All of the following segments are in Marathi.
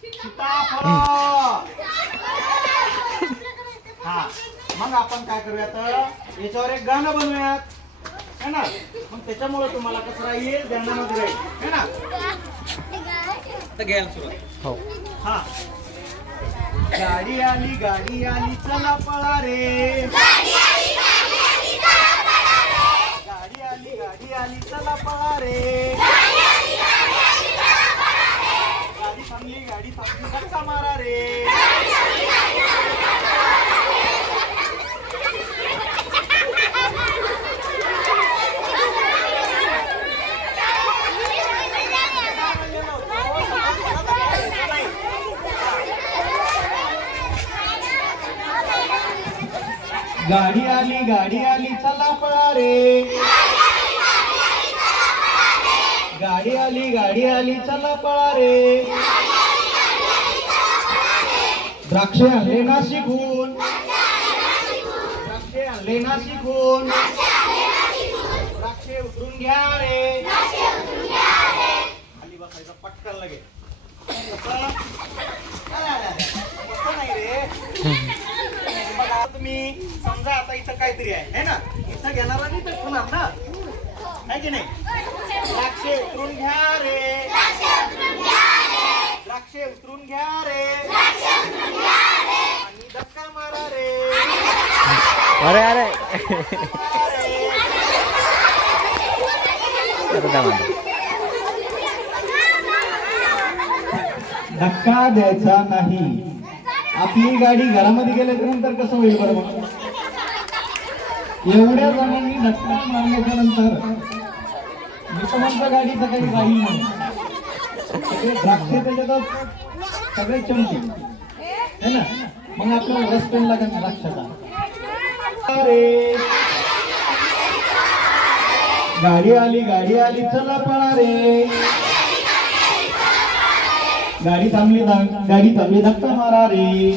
सीताफळ। हा, मग आपण काय करूयात, याच्यावर एक गाणं बनवूयात, है ना? मग त्याच्यामुळे तुम्हाला कसं राहील, ध्यानामध्ये राहील, है ना? तर घ्यायला सुरुवात। हो। हा, गाडी आली चला पळा रे, गाडी आली चला पळा रे, गाडी थांबली धक्का मारा रे, गाडी आली चला पळा रे, गाडी आली चला पळा रे, द्राक्षे आणले नाशिकहून, द्राक्षे उतरून घ्या रे, खाली बसायचं पटकन लगेच, तसं नाही रे। बघा तुम्ही समजा आता इथं काहीतरी आहे ना, इथं घेणार आणि तर पुन्हा ना, आहे की नाही? द्राक्षे उतरून घ्या रे, द्राक्षे उतरून घ्या रे, आणि धक्का मारा रे, अरे अरे धक्का द्यायचा नाही। आपली गाडी घरामध्ये गेल्यानंतर कसं होईल बरोबर? एवढ्या जणांनी धक्का मारल्याच्या नंतर मी तर म्हणतो गाडीचं काही राहील नाही, सगळे द्राक्ष त्याच्यातच सगळे चमचे, है ना? मग आपल्याला रस पेन लागेल द्राक्षाचा। अरे गाडी आली चला पळा रे, गाडी थांबली धक्का मारा रे,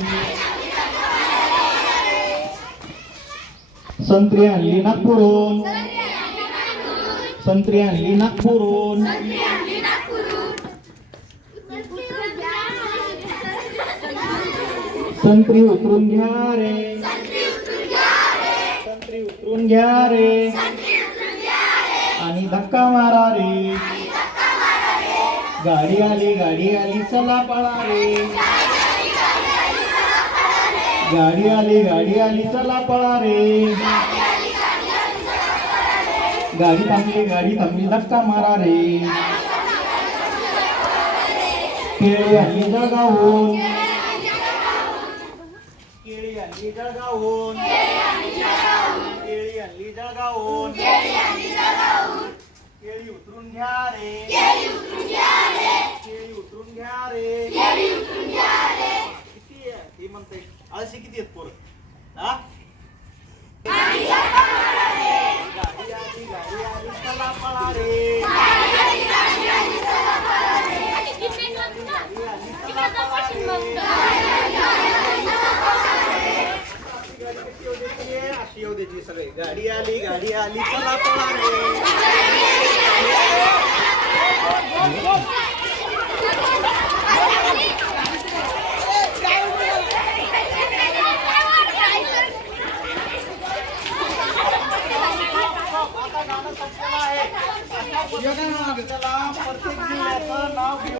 संत्री आणली नागपूरहून, संत्री उतरून घ्या रे, आणि धक्का मारा रे, गाडी आली चला पळा रे, गाडी आली चला पळा रे, गाडी थांबली धक्का मारा रे, केळी आणली जळगावहून, केळी उतरून घ्या रे, किती आहे हे म्हणते, आळशी किती आहेत पोरं? हा, गाडी आली चला पळा रे, अशी येऊ द्यायची सगळे, गाडी आली चला पळा रे, आता गाणं संपलेलं आहे। प्रत्येक जिल्ह्याचं नाव